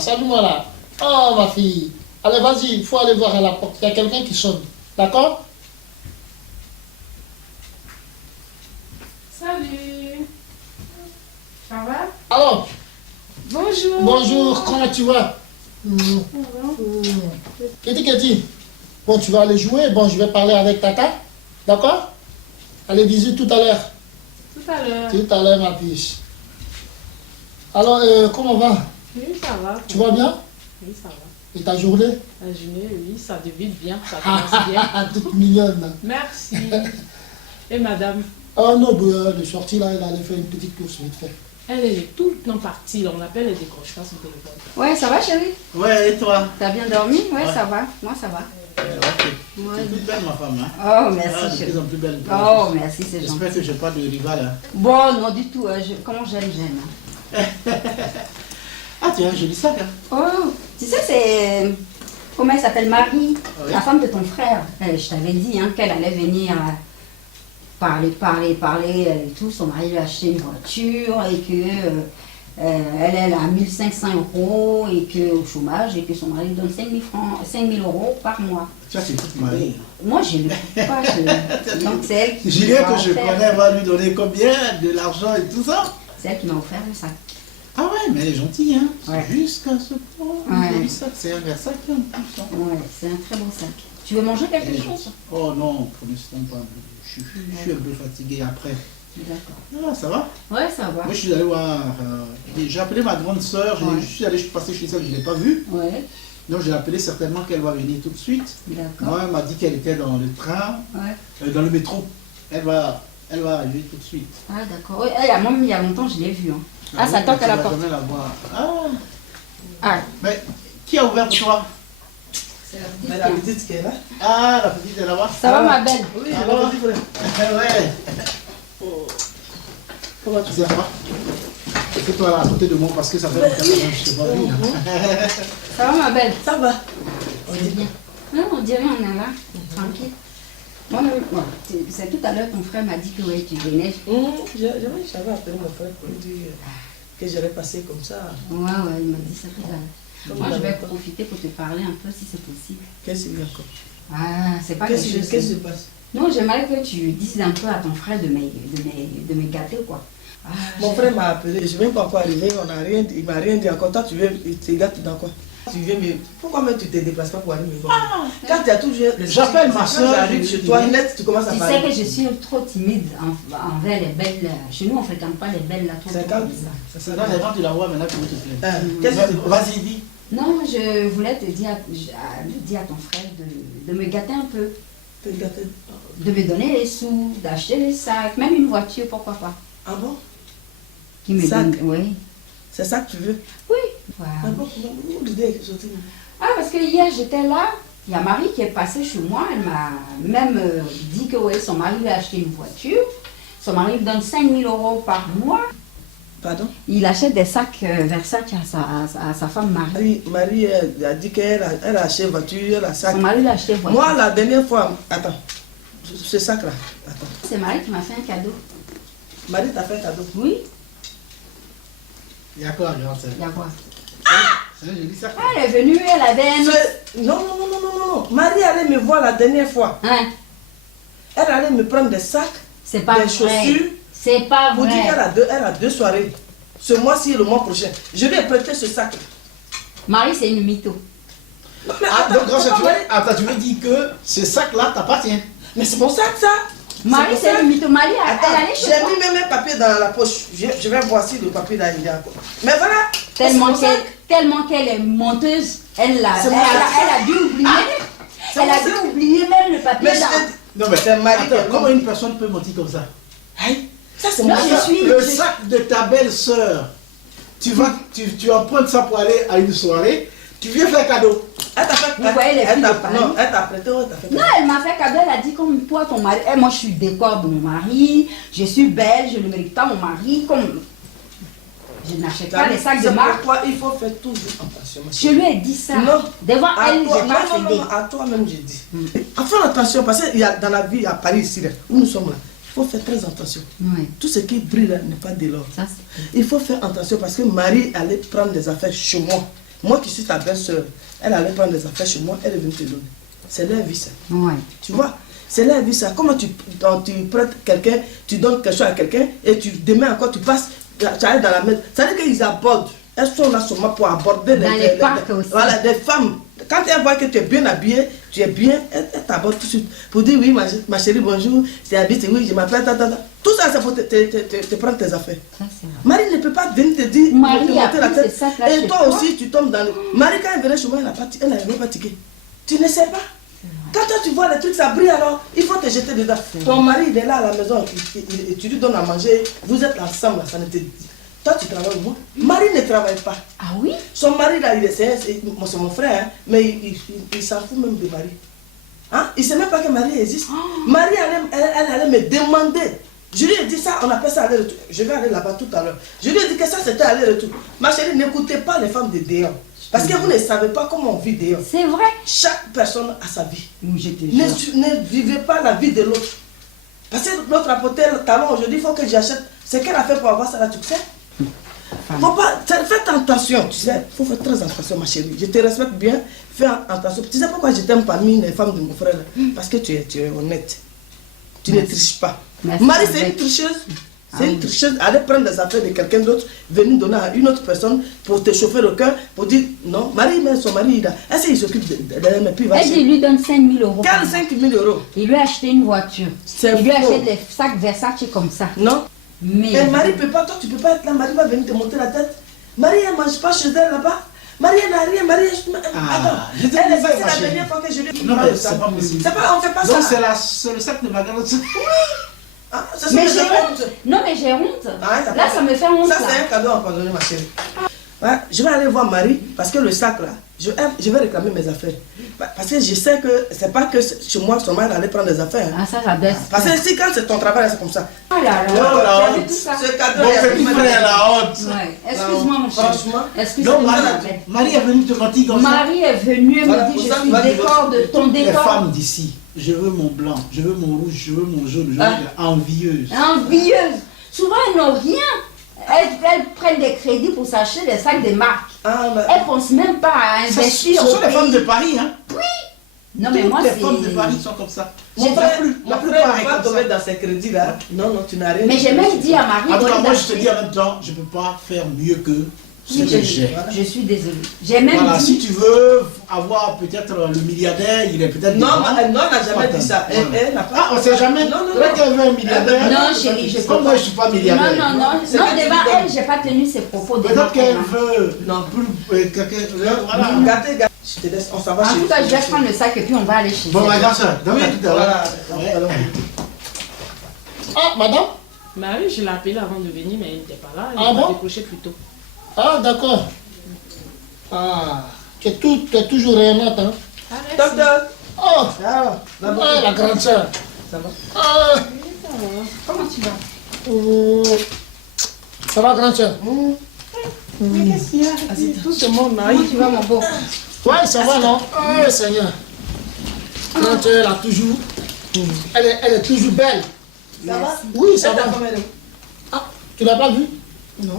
salue-moi là. Oh, ma fille. Allez, vas-y, il faut aller voir à la porte. Il y a quelqu'un qui sonne. D'accord? Salut. Ça va? Alors, Bonjour. bonjour, comment tu vas? Keti, bon, tu vas aller jouer. Bon, je vais parler avec Tata. D'accord? Allez, bisous tout à l'heure. Tout à l'heure. Tout à l'heure, ma biche. Alors, comment va? Oui, ça va. Tu vas bien? Oui, ça va. Et ta journée? La journée, oui, ça débute bien, ça commence bien. Toute mignonne. Merci. Et madame? Ah non, elle est sortie là, elle allait faire une petite course vite fait. Elle est tout le temps partie, on l'appelle, elle décroche pas son téléphone. Ouais, ça va chérie? Ouais, et toi? T'as bien dormi? Ouais, ça va. Moi, ça va. Ok. Ouais. C'est toute belle, ma femme. Hein? Oh, Ah, merci de chérie. plus en plus belle. Oh, merci, c'est gentil. J'espère que je n'ai pas de rival. Hein. Bon, non du tout. Comment j'aime. Hein. Ah, tu as un joli sac. Hein? Oh, tu sais, c'est... Comment elle s'appelle? Marie, Oui. la femme de ton frère. Je t'avais dit hein, qu'elle allait venir parler et tout. Son mari lui a acheté une voiture et que... elle est à 1500 € et que au chômage et que son mari lui donne 5000 € par mois. Tu as c'est toute Marie. Moi, je ne le pas. Donc, c'est elle qui Julien m'a que je offert- connais va lui donner combien? De l'argent et tout ça? C'est elle qui m'a offert le sac. Ah ouais, mais elle est gentille. Hein? Ouais. Jusqu'à ce point. Ouais. Joli sac. C'est un Versace en plus. Hein? Ouais, c'est un très bon sac. Tu veux manger quelque Elle est chose? gentille. Oh non, pour l'instant pas. Je suis un peu fatigué après. D'accord. Ah, ça va? Ouais, ça va. Moi, je suis allé voir. J'ai appelé ma grande soeur. Ouais. Je suis allé passer chez elle, je ne l'ai pas vue. Ouais, Donc, j'ai appelé certainement qu'elle va venir tout de suite. d'accord. Moi, elle m'a dit qu'elle était dans le train, Ouais. dans le métro. Elle va arriver tout de suite. Ah, d'accord. Ouais, il y a longtemps, je l'ai vue. Hein. Ah, ça oui, toque mais à la tu vas porte. jamais la voir. Ah, Ah, mais qui a ouvert pour toi? c'est la petite. petite qui est là. Ah, la petite est là-bas. Ça va, ma belle? Oui, Ah, la bon. petite frère. Ouais. Comment tu Tu sais quoi? Fais-toi là à côté de moi parce que ça fait longtemps que je ne t'ai pas vu. Hein. Ça va, ma belle? Ça va. C'est bien. Non, on dirait on est là, tranquille. Moi, c'est tout à l'heure, ton frère m'a dit que ouais, tu venais. J'avais appelé mon frère pour lui dire que j'allais passer comme ça. Ouais, il m'a dit ça tout à l'heure. Moi, je vais profiter pour te parler un peu si c'est possible. Qu'est-ce qu'il y a encore? Ah, c'est pas Qu'est-ce quelque chose. qui se passe? Non, j'aimerais que tu dises un peu à ton frère de me gâter, quoi. Ah, Mon frère m'a appelé, je ne suis même pas encore arrivé, il m'a rien dit encore. Toi, tu viens, il te gâte dans quoi? Tu viens, mais pourquoi même tu ne te déplaces pas pour aller me voir? Quand tu as toujours... J'appelle ma soeur, j'arrive chez toi, net, tu commences à tu sais parler. que je suis trop timide envers les belles. Chez nous, on ne fréquente pas les belles là, trop. C'est calme. C'est dans les gens tu la vois maintenant, tu veux te plaindre. Qu'est-ce que tu Vas-y, dis. Non, je voulais te dire, dire à ton frère de me gâter un peu, te gâter? de me donner les sous, d'acheter les sacs, même une voiture, pourquoi pas. Ah bon? Qui me Sac? donne, oui. C'est ça que tu veux? Oui. Voilà. Ah bon? Où l'idée est sortie? Ah, parce que hier j'étais là, il y a Marie qui est passée chez moi, elle m'a même dit que ouais, son mari lui a acheté une voiture, son mari lui donne 5000 € par mois. Pardon? Il achète des sacs Versace à sa femme Marie. Marie a dit qu'elle a acheté une voiture, elle a sac. Son mari lui a acheté une voiture. Moi, la dernière fois, attends, ce sac-là, attends. C'est Marie qui m'a fait un cadeau. Marie t'a fait un cadeau. Oui, Il y a quoi, regarde ça? il y a quoi? C'est un joli sac. Ah, elle est venue, elle avait un... Non. Marie allait me voir la dernière fois. Hein? Elle allait me prendre des sacs, C'est pas des vrai. chaussures, C'est pas pour dire vrai. qu'elle a deux soirées. Ce mois-ci et le mois prochain. Je lui ai prêté ce sac. Marie, c'est une mytho. Mais Ah, donc, pourquoi Marie- tu veux dire que ce sac-là t'appartient? Mais c'est mon sac, ça. Marie, pour c'est ça. une mytho. Marie, Attends, elle allait chez j'ai moi. mis même un papier dans la poche. Je vais voir si le papier là, il est encore. Mais voilà. Tellement c'est mon sac. qu'elle est menteuse, elle a C'est mon sac. dû oublier. C'est Elle mon a sac. dû oublier même le papier. Mais je dans- t'ai dit- Non, mais C'est Marie qui est comment comme- une personne peut mentir comme ça? Aïe, ça c'est Non, mon je sac. suis- Le sac de ta belle-sœur, tu empruntes ça pour aller à une soirée, tu viens faire cadeau. Elle t'a fait Vous voyez les filles de non, Paris. elle t'a prêté, elle t'a fait Non, elle m'a fait cadeau, elle a dit comme toi, ton mari. Eh, moi, je suis décor de mon mari, je suis belle, je ne mérite pas mon mari. Comme je n'achète pas les sacs de marque. Toi, il faut faire toujours attention. ma Je chérie. lui ai dit ça. Non. Devant À elle, toi, j'ai pas non, cédé. à toi-même, j'ai dit. Fais attention, parce qu'il y a dans la vie, à Paris, ici, là, où nous sommes là, il faut faire très attention. Ouais, Tout ce qui brille là n'est pas de l'or. ça c'est. Il faut faire attention parce que Marie allait prendre des affaires chez moi. Moi qui suis ta belle-sœur, elle allait prendre des affaires chez moi, elle est venue te donner. C'est leur vie, ça. Ouais. Tu vois, c'est leur vie, ça. Comment tu prêtes quelqu'un, tu donnes quelque chose à quelqu'un, et demain encore, tu passes, tu arrives dans la maison. Ça veut dire qu'ils abordent. Elles sont là seulement pour aborder Dans les parcs aussi. Voilà, des femmes. Quand elles voient que tu es bien habillé, tu es bien, elles t'abordent tout de suite. Pour dire oui, ma chérie, bonjour, c'est habillé, oui, je m'appelle, Tout ça, c'est pour te prendre tes affaires. Ça, c'est vrai. Marie ne peut pas venir te dire, Marie te a monter la pris tête. ses sacs là Et chez toi toi. aussi, tu tombes dans le. Marie, quand elle venait chez moi, elle n'avait pas tiqué. Tu ne sais pas. Quand toi, tu vois les trucs, ça brille alors, il faut te jeter dedans. Ton mari, il est là à la maison, et tu lui donnes à manger, vous êtes ensemble, ça ne te dit. Toi, tu travailles ou moi? Marie ne travaille pas. Ah oui? Son mari, là, c'est mon frère, hein, mais il s'en fout même de Marie. Hein? Il ne sait même pas que Marie existe. Marie, elle allait me demander. Je lui ai dit ça, on appelle ça aller-retour. Je vais aller là-bas tout à l'heure. Je lui ai dit que ça, c'était aller-retour. Ma chérie, n'écoutez pas les femmes de dehors. Parce que vous ne savez pas comment on vit dehors. C'est vrai? Chaque personne a sa vie. Oui, je te jure. Ne vivez pas la vie de l'autre. Parce que l'autre a porté le talon aujourd'hui, il faut que j'achète. Ce qu'elle a fait pour avoir ça là, tu sais. Faut pas, faites attention, tu sais, il faut faire très attention ma chérie. Je te respecte bien, fais attention. Tu sais pourquoi je t'aime parmi les femmes de mon frère? Parce que tu es honnête. Tu ne triches pas. Merci, Marie, c'est avec. une tricheuse. C'est une tricheuse. Aller prendre des affaires de quelqu'un d'autre, venir donner à une autre personne pour te chauffer le cœur, pour dire non. Marie, même son mari, elle sait qu'il s'occupe d'elle, mais puis il va Elle dit, il lui donne 5 000 euros. 45 000 euros. Il lui a acheté une voiture. C'est Il lui a faux. acheté des sacs Versace comme ça. Non. Mais. Et Marie peut pas, toi tu peux pas être là, Marie va venir te monter la tête. Marie elle mange pas chez elle là-bas. Marie elle n'a rien, Marie attends. je te Elle est disais, passée ma la chérie. dernière fois que je lui ai Non, parlé mais de ça. c'est pas possible. C'est pas, on fait pas Donc ça. c'est le sac de ma grande soeur. Ah, ça, c'est Mais des j'ai affaires. honte. Non, mais j'ai honte. Ah, Là, ça me fait honte. Ça là. c'est un cadeau empoisonné ma chérie. Ouais, je vais aller voir Marie parce que le sac là, je vais réclamer mes affaires. Parce que je sais que c'est pas que chez moi son mari allait prendre des affaires. Hein. Ah, ça, j'adore. Parce que si quand c'est ton travail, c'est comme ça. Oh là Oh, là. la T'as vu honte. tout ça? Ce cadeau, Mon il y a petit plus frère, la honte. Ouais. Excuse-moi, mon chéri. Franchement. Excuse-moi, Donc ma Marie, belle. Marie est venue te mentir comme ça. Marie est venue, elle Voilà, me dit, pour je ça, suis tu vas décor de ton Les décor. femmes d'ici, je veux mon blanc, je veux mon rouge, je veux mon jaune, je veux Ah. envieuse. Envieuse. Souvent, elles n'ont rien. Elles prennent des crédits pour s'acheter des sacs de marque. Ah, mais... Elles ne pensent même pas à Ce investir. sont au les pays. femmes de Paris, hein. Non, mais moi, Toutes c'est. les femmes de Paris sont comme ça. Mon La frère, plupart est va comme tomber ça. dans ces crédits là. Non, non, tu n'as rien. Mais j'ai même dit à Marie. En tout cas, d'aller moi je te d'acheter. dis en même temps, je ne peux pas faire mieux que ce Oui, que j'ai. je suis désolée. J'ai même Voilà, si dit. tu veux avoir peut-être le milliardaire, il est peut-être. Non, dedans. elle n'a jamais Attends, dit ça. voilà. Elle n'a pas. Ah, on sait jamais. Non, non, Toi, non. tu veux un milliardaire. Non, chérie, je peux Comme moi, pas. je ne suis pas Non, milliardaire. non, non. C'est Non, quand tu devant lui elle, donnes. j'ai pas tenu ses propos devant Peut-être qu'elle elle. veut Non. plus. Voilà. Gâtez, gâtez. Je te laisse, on s'en va En chez tout cas, je vais prendre le sac et puis on va aller chez Bon, ma elle. grande soeur, demain tout à l'heure. Voilà. Ah, madame? Marie, je l'ai appelée avant de venir, mais elle n'était pas là. Elle Ah m'a bon? décroché plus tôt. Ah, d'accord. Ah, tu es toujours rayonnante, hein? Ah, merci. Docteur. Oh, Ah, ah, la grande soeur. Ça va. Ah, Comment tu vas? ça va, grande soeur? Mais qu'est-ce qu'il y a? Tout ce monde là. Comment tu vas, mon beau? Ouais, ça va, non? Oh, Seigneur. Grande soeur, elle a toujours. Elle est toujours belle. Ça va? Oui, ça Elle va. t'a combien de- Ah, tu l'as pas vu? Non.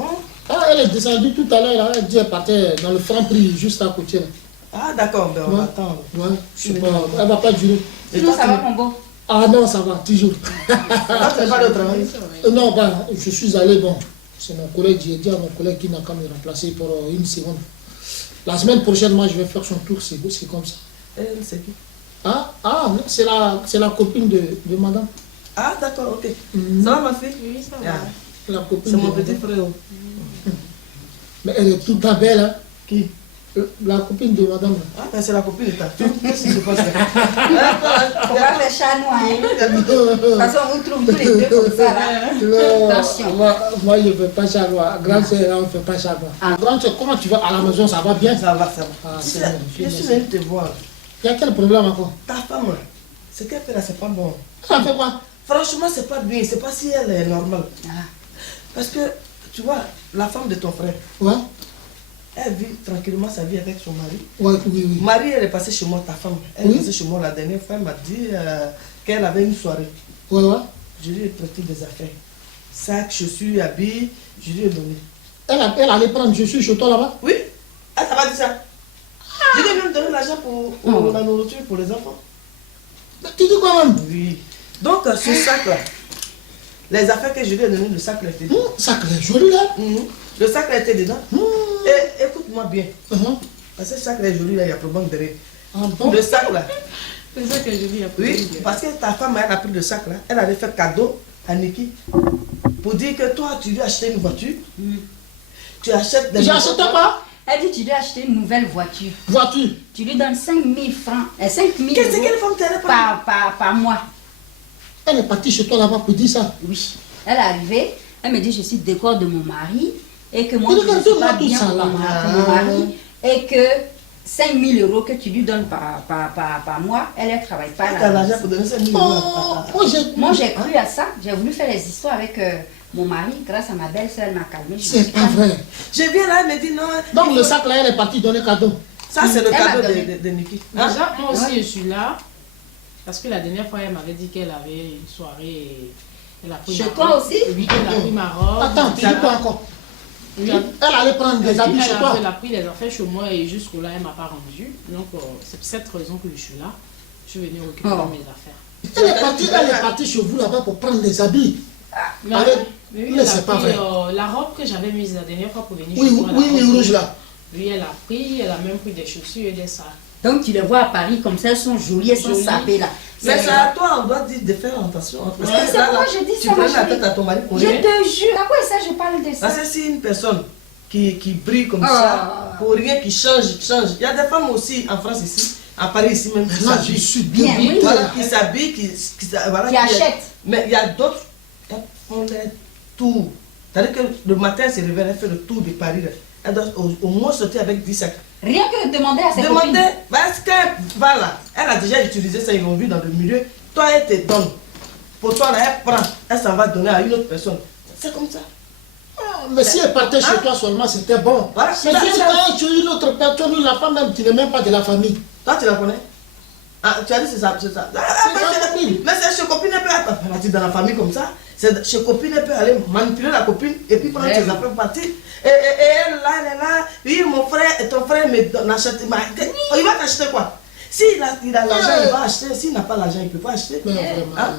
Ah, elle est descendue tout à l'heure, là. Elle dit qu'elle partait dans le franc prix juste à côté. Là. Ah, d'accord, ben on Ouais. va attendre. Ouais, je sais pas, elle va pas durer. Et Sinon, toi, ça tu va, mon beau? Ah non, ça va, toujours. n'es pas de travail? Non, bah, je suis allé, bon, c'est mon collègue, j'ai dit à mon collègue qui n'a qu'à me remplacer pour une seconde. La semaine prochaine, moi, je vais faire son tour, c'est comme ça. Elle, c'est qui? Ah, non, c'est la copine de madame. Ah, d'accord, ok. Mhm. Ça va, ma fille? Oui, ça Ah, va. La copine c'est de mon madame. petit frère. Mais elle est toute belle, hein. Qui? La copine de madame. Ah, ben c'est la copine de ta fille. Qu'est-ce qui se passe là? On va faire chat noir. Hein? De toute façon, on vous trouve tous les deux comme ça, là. Non, Attention. moi, je ne fais pas charlois. Grande sœur, on ne fait pas charlois. Ah. Grande sœur, comment tu vas à la maison? Ça va bien? Ça va, ça va. Ah, Tu c'est sais, bon, je merci. suis venu te voir. Il y a quel problème encore? Ta femme, là, ce qu'elle fait là, c'est pas bon. Ça fait quoi? Franchement, c'est pas bien. C'est pas si elle est normale. Ah. Parce que, tu vois, la femme de ton frère, Ouais, elle vit tranquillement sa vie avec son mari. ouais, oui, oui. Marie, elle est passée chez moi, ta femme. Elle Oui. est passée chez moi la dernière fois. Elle m'a dit qu'elle avait une soirée. Ouais, ouais. Je lui ai prêté des affaires. Sac, chaussures, habits, je lui ai donné. Elle allait prendre, je suis chez toi là-bas. Oui, elle va pas dit ça. Je lui ai même donné l'argent pour la nourriture pour les enfants. Tu dis quoi même? Oui. Donc, ce sac-là, les affaires que je lui ai donné, le sac là était dedans. Sac est joli là. Le sac là était dedans. Et écoute-moi bien. Parce que le sac là est joli là, il y a problème derrière. Le sac là. C'est ça que je dis après. Oui, parce que ta femme, elle a pris le sac là. Elle avait fait cadeau à Niki pour dire que toi, tu lui as acheté une voiture. Tu achètes des. J'ai acheté quoi? Elle dit tu dois acheter une nouvelle voiture. Voiture. Tu lui donnes 5 000 francs, 5 000 Qu'est-ce euros qu'elle femme t'allait pas par mois. Elle est partie chez toi là-bas pour dire ça. Oui. Elle est arrivée, elle me dit je suis décor de mon mari et que moi Mais je ne regarde, suis pas tout bien ça, pour là. mon mari et que 5 000 euros que tu lui donnes par mois, elle ne travaille pas Tu as là. l'argent pour donner 5 000 euros. Moi j'ai cru à ça, j'ai voulu faire les histoires avec mon mari, grâce à ma belle-sœur, elle m'a calmée. C'est pas vrai. Je viens là, elle me dit non. Donc le sac là, elle est partie donner cadeau. Ça, c'est le Elle m'a cadeau donné. de Niki. Déjà, moi aussi, je suis là. Parce que la dernière fois, elle m'avait dit qu'elle avait une soirée. Et elle a pris Chez ma toi robe. aussi? Oui, elle a pris ma robe. Attends, tu dis quoi encore? Oui. Elle allait prendre des habits chez toi. Elle a pris les affaires chez moi et jusqu'au là, elle ne m'a pas rendu. Donc, c'est pour cette raison que je suis là. Je suis venue récupérer mes affaires. Elle est partie chez vous là-bas pour prendre des habits. Mais, Avec- oui, mais elle a c'est pas pris, vrai. la robe que j'avais mise la dernière fois pour venir Oui, chez moi. oui, la robe rouge là. Oui, elle a pris, elle a même pris des chaussures et des sacs. Donc tu les vois à Paris comme ça, elles sont jolies, elles sont Jolies. sapées là. Mais c'est à toi, on doit dire de faire attention. Parce que C'est là, pourquoi là, je dis tu ça, prends ma la chérie. tête à ton mari pour Je rien. te jure, à quoi ça je parle de ça? Parce que si une personne qui brille comme Ah. ça, pour rien, qui change. Il y a des femmes aussi en France ici, à Paris ici même, qui Là, je s'habillent. suis bien. Bien, oui. Voilà, qui s'habillent, voilà, Qui achètent. Mais il y a d'autres, elles font les tours. C'est-à-dire que le matin, elle se réveille, elle fait le tour de Paris. Là. Elle doit au moins sortir avec 10 sacs. Rien que demander à ses Demandez, copines. parce qu'elle va là, elle a déjà utilisé ça, ils l'ont vu dans le milieu. Toi, elle te donne. Pour toi, là, elle prend, elle s'en va donner à une autre personne. C'est comme ça. Mais si elle partait chez toi seulement, c'était bon. Voilà. Mais si quand tu es une autre personne, la femme même, tu n'es même pas de la famille. Toi, tu la connais? Ah, tu as dit c'est ça, c'est ça. Mais c'est chez copine, elle peut être elle a dit dans la famille comme ça. C'est chez copine, elle peut aller manipuler la copine et puis prendre ses affaires partir. Et elle là, oui, mon frère, et ton frère me donne, achète. Il va t'acheter quoi? S'il a l'argent, il va acheter. S'il n'a pas l'argent, il ne peut pas acheter. Mais vraiment. Hein?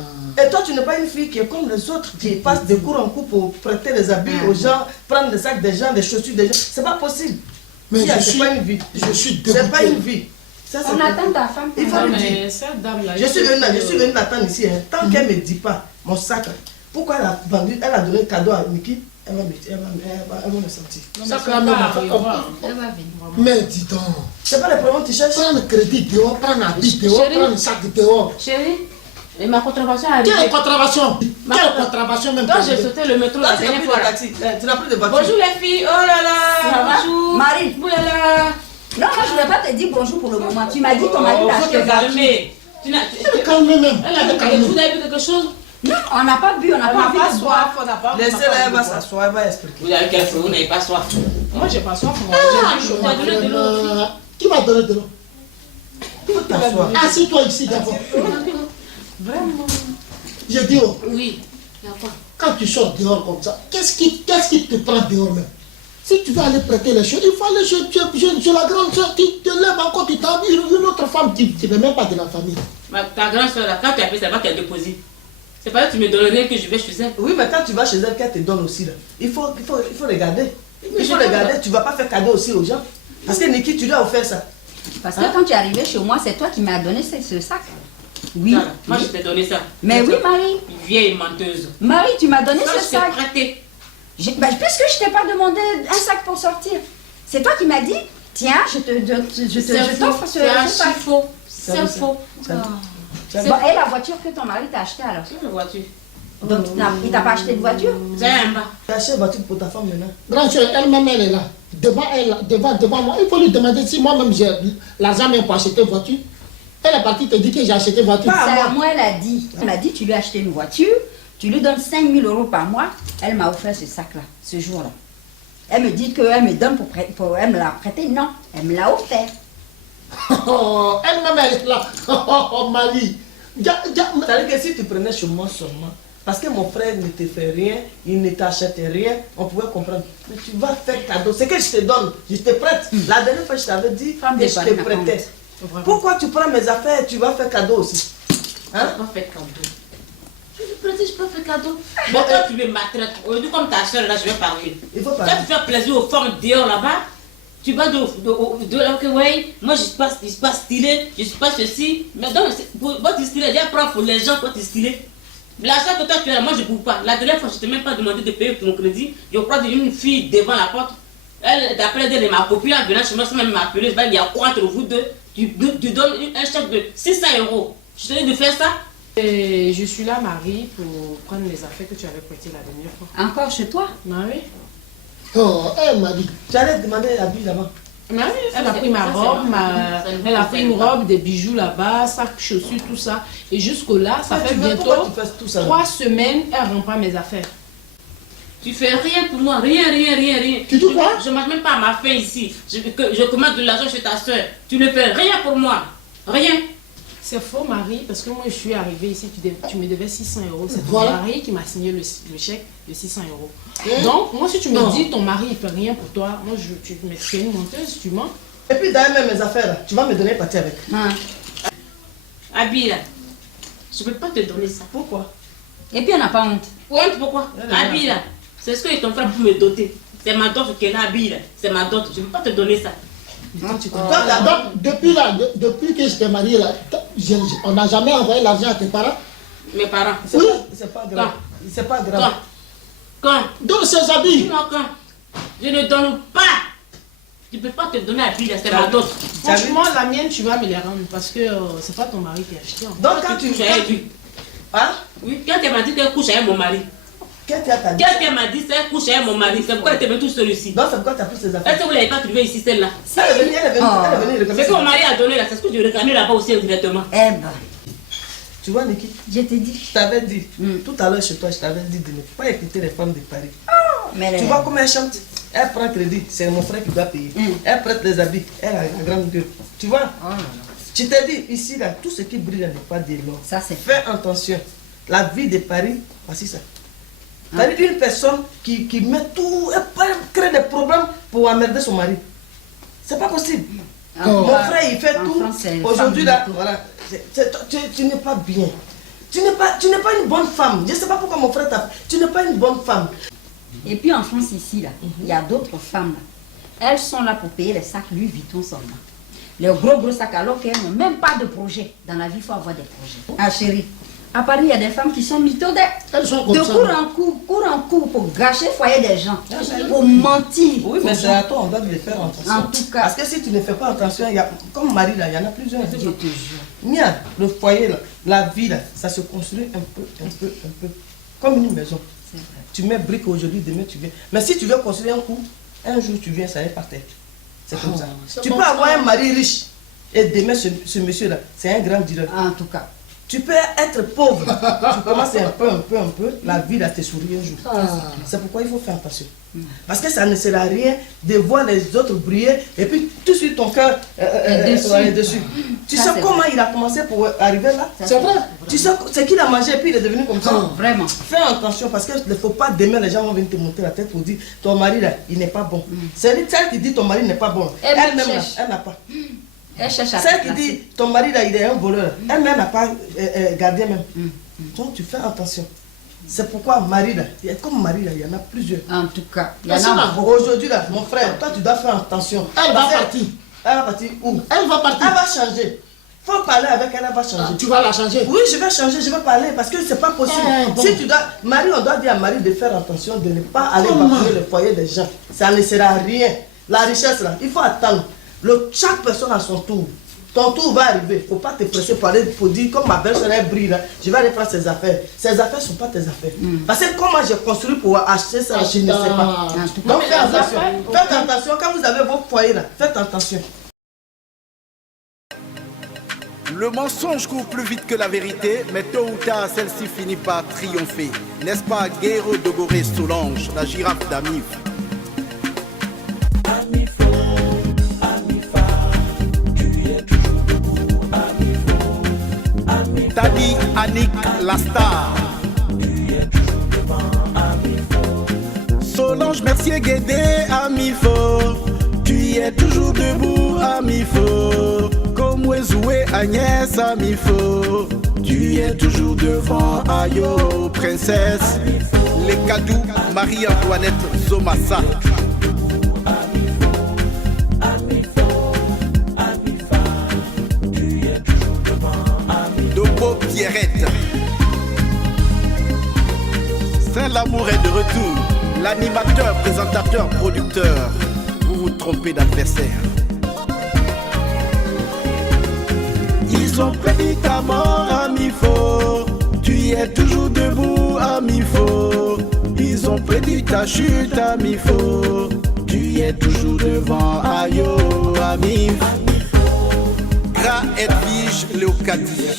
Et toi, tu n'es pas une fille qui est comme les autres, qui passe de cours en cours pour prêter des habits aux gens, prendre des sacs des gens, des chaussures des gens. C'est pas possible. Mais C'est pas une vie. je suis C'est pas une dégoûté. vie. Ça, c'est On pas- attend ta femme. Il faut Non, lui dire. mais cette dame-là. Je suis venue l'attendre ici. Hein. Tant qu'elle ne me dit pas mon sac, pourquoi elle a vendu, elle a donné un cadeau à Niki, elle va me sentir. Ça fait la même affaire. Elle va venir. Mais dis donc, C'est pas le problème que tu cherches. prends le crédit dehors, prends l'habit dehors, Chérie. prends le sac dehors. Chérie, et ma contravention est Quelle arrivée. contravention? Quelle contravention même? Quand j'ai sauté le métro Toi, la tu n'as dernière plus fois. de là. taxi. Tu n'as plus de voiture. Bonjour les filles, oh là Ça là, va? bonjour. Marie. Oh là là. Non, moi je ne vais pas te dire bonjour pour le moment. Tu m'as dit ton mari t'a faut acheté te calmer. Tu n'as- Calme même. Elle a dit, vous avez vu quelque chose? Non, on n'a pas bu, on n'a Elle pas n'a envie pas de boire. soif, on n'a pas. Laissez-la, elle va s'asseoir, elle va expliquer. Vous avez quel fruit? Vous n'avez pas soif. Moi j'ai pas soif, moi. J'ai bu chaud. T'as donné de l'eau. Qui va donner de l'eau? Il faut t'asseoir. Assieds-toi ici d'abord. Vraiment. Je dis, oh, Oui. quand tu sors dehors comme ça, qu'est-ce qui te prend dehors même? Si tu veux aller prêter les choses, il faut aller chez la grande soeur, tu te lèves encore, tu t'habilles, une autre femme, tu n'es même pas de la famille. Ta grande soeur, là, quand tu as fait ça, va qu'elle déposite. C'est pas que tu me donnerais que je vais chez elle. Oui, mais quand tu vas chez elle, qu'elle te donne aussi, là, il faut regarder. Il faut regarder, tu ne vas pas faire cadeau aussi aux gens. Parce que Niki, tu lui as offert ça. Parce que quand tu es arrivé chez moi, c'est toi qui m'as donné ce sac. Oui. Ça, là. Moi, je t'ai donné ça. Mais oui, Marie. Vieille menteuse. Marie, tu m'as donné Ça, ce je t'ai sac. prêté. Puisque je t'ai pas demandé un sac pour sortir. C'est toi qui m'as dit, tiens, je t'offre ce C'est archi sac. faux. C'est faux. Bon, et la voiture que ton mari t'a achetée alors? C'est une voiture. Donc il t'a pas acheté de voiture? C'est un bas. Tu as acheté une voiture pour ta femme maintenant. Grande soeur, elle-même, elle est là. Devant elle, devant moi. Il faut lui demander si moi-même j'ai l'argent même pour acheter une voiture. Elle est partie te dire que j'ai acheté une voiture. C'est à moi, elle a dit. Elle m'a dit, tu lui as acheté une voiture, tu lui donnes 5 000 euros par mois. Elle m'a offert ce sac-là, ce jour-là. Elle me dit qu'elle me donne pour elle me l'a prêté. Non, elle me l'a offert. Oh, elle-même, elle est là. Oh, Mali. C'est-à-dire que si tu prenais chez moi seulement, parce que mon frère ne te fait rien, il ne t'achète rien, on pouvait comprendre. Mais tu vas faire cadeau. Ce que je te donne, je te prête. La dernière fois, je t'avais dit Femme que je d'épargne, te prêtais. Vraiment. Pourquoi tu prends mes affaires et tu vas faire cadeau aussi? Hein? Je peux pas faire cadeau. Je peux faire cadeau. Mais toi, tu me maltraites. Aujourd'hui, comme ta soeur, là, je vais parler. Il faut Toi, parler. tu fais plaisir aux femmes dehors là-bas. Tu vas de là, ok, ouais, moi je suis pas stylé, je suis pas ceci. Mais donc, pour te stylé, déjà prends pour les gens pour te stylé. L'argent que toi tu as là, moi je ne bouge pas. La dernière fois, je ne t'ai même pas demandé de payer pour mon crédit. Je crois d'une fille devant la porte. Elle, d'après elle, ma copine, elle venait chez moi, sans même m'appeler. Il y a quoi entre vous deux? Tu donnes un chèque de 600 €. Je te dis de faire ça. Et je suis là, Marie, pour prendre les affaires que tu avais prêtées la dernière fois. Encore chez toi? Marie? Oh, elle m'a dit. Tu allais demander la bille là-bas. Marie, elle a pris ma robe, elle a pris une robe, des bijoux là-bas, sac, chaussures, tout ça. Et jusque-là, ça fait Pourquoi bientôt tu fais tout ça? 3 semaines, elle rend pas mes affaires. Tu fais rien pour moi, rien. Tu dis quoi? Je ne mange même pas à ma faim ici. Je commande de l'argent chez ta soeur. Tu ne fais rien pour moi. Rien. C'est faux, Marie, parce que moi, je suis arrivée ici, tu me devais 600 €. C'est ton Voilà. mari qui m'a signé le chèque de 600 €. Donc, moi, si tu me dis ton mari, il fait rien pour toi, moi, tu es une menteuse, tu mens. Et puis d'ailleurs, même mes affaires là, tu vas me donner partie avec. Hein. Abi, là, je ne peux pas te donner ça. Pourquoi? Et puis, on n'a pas honte. Honte, pourquoi? Abi, là, c'est ce que ton frère pour me doter. C'est ma dot qu'elle a, Abi, là. C'est ma dot. Je ne peux pas te donner ça. Donc, depuis que je t'ai marié, là, on n'a jamais envoyé l'argent à tes parents. Mes parents. C'est pas grave. C'est pas grave. Quand? Donne ses habits. Dis-moi quand. Je ne donne pas. Je ne peux pas te donner Abi, là. C'est ma dot. Franchement, la mienne, tu vas me les rendre, parce que c'est pas ton mari qui a acheté. En fait. Donc quand tu... couches avec lui. Hein? Oui, quand elle m'a dit qu'elle couche avec mon mari. Qu'est-ce qu'elle t'a dit? Qu'est-ce qu'elle m'a dit? C'est couche avec mon mari. C'est pourquoi elle était venue toute seule ici. Donc c'est pourquoi tu as pris ses Est-ce affaires? que vous ne l'avez pas trouvée ici, celle-là? Elle est venue réclamer. C'est que mon mari a donné là. C'est ce que je réclamais là-bas aussi directement. Eh ben, Tu vois, Niki, je t'ai dit. je t'avais dit, tout à l'heure chez toi, je t'avais dit de ne pas écouter les femmes de Paris. Mais Tu vois comment elle chante? Elle prend crédit, c'est mon frère qui doit payer. Elle prête les habits, elle a la grande gueule. Tu vois? Oh là là. Je t'ai dit, ici, là, tout ce qui brille là n'est pas de l'or. Ça, c'est Fais attention. La vie de Paris, voici ça. C'est-à-dire une personne qui met tout, elle crée des problèmes pour emmerder son mari. C'est pas possible. Mon frère, il fait en tout. France, c'est une Aujourd'hui, femme là, voilà. Tu n'es pas bien. Tu n'es pas une bonne femme. Je ne sais pas pourquoi mon frère t'a... Tu n'es pas une bonne femme. Et puis en France, ici, là, il y a d'autres femmes. Là. Elles sont là pour payer les sacs Louis Vuitton seulement. Les gros sacs, alors qu'elles n'ont même pas de projet. Dans la vie, il faut avoir des projets. Ah chérie, à Paris, il y a des femmes qui sont mythodées. Elles sont comme De ça. cours en cours pour gâcher le foyer des gens. Pour mentir. Oui, mais c'est à toi, on doit lui faire attention. En tout cas. Parce que si tu ne fais pas attention, comme Marie, là, il y en a plusieurs. Je te jure. Mia, le foyer, là, la vie, là, ça se construit un peu. Comme une maison. C'est vrai. Tu mets briques aujourd'hui, demain tu viens. Mais si tu veux construire un coup, un jour tu viens, ça est par terre. C'est comme ça. Tu peux avoir un mari riche et demain ce monsieur-là, c'est un grand dealer. En tout cas. Tu peux être pauvre, tu commences un peu, la vie là te sourit un jour. C'est pourquoi il faut faire attention. Parce que ça ne sert à rien de voir les autres briller et puis tout de suite ton cœur est dessus. Tu Ça, sais c'est comment vrai. il a commencé pour arriver là? Ça, C'est vrai. Tu sais ce qu'il a mangé et puis il est devenu comme ça. Vraiment. Fais attention parce qu'il ne faut pas demain les gens vont venir te monter la tête pour dire ton mari là il n'est pas bon. C'est celle qui dit ton mari n'est pas bon. Elle-même Elle-même là, cherche. elle n'a pas. Elle cherche à Celle qui placer. dit ton mari là il est un voleur. Elle-même n'a pas gardé même. Donc tu fais attention. C'est pourquoi Marie là, comme Marie là, il y en a plusieurs. En tout cas, il y en Merci, a ma- beaucoup. Aujourd'hui là, mon frère, toi tu dois faire attention. Elle va Parce que- partir. Elle va partir où? Elle va partir. Elle va changer. Faut parler avec elle, elle va changer. Tu vas la changer. Oui, je vais changer, je vais parler parce que c'est pas possible. Bon. Si tu dois, Marie, on doit dire à Marie de faire attention, de ne pas aller Comment? bafouer le foyer des gens. Ça ne sert à rien. La richesse là, il faut attendre. Chaque personne a son tour. Ton tour va arriver. Il ne faut pas te presser pour aller pour dire comme ma belle-soeur elle brille là, je vais aller prendre ses affaires. Ses affaires ne sont pas tes affaires. Parce que comment j'ai construit pour acheter ça, je ne sais pas. En tout cas. Donc faites attention. affaires, Faites attention quand vous avez vos foyers là. Faites attention. Le mensonge court plus vite que la vérité, mais tôt ou tard, celle-ci finit par triompher. N'est-ce pas, Guéro de Gorée Solange, la girafe d'Amif? Tadi Annick, la star. Solange Mercier Guédé, Amifo. Tu es toujours debout, Amifo. Comme Wezoué Agnès, Amifo. Tu es toujours devant, Ayo, princesse. Les Kadou, Marie-Antoinette Zomassa. Dobo Pierrette. Saint-Lamour est de retour. L'animateur, présentateur, producteur. Vous vous trompez d'adversaire. Ils ont prédit ta mort, Amifo. Tu es toujours debout, Amifo. Ils ont prédit ta chute, Amifo. Tu es toujours devant, Ayo, Amif. Gra Edwige Léocadie.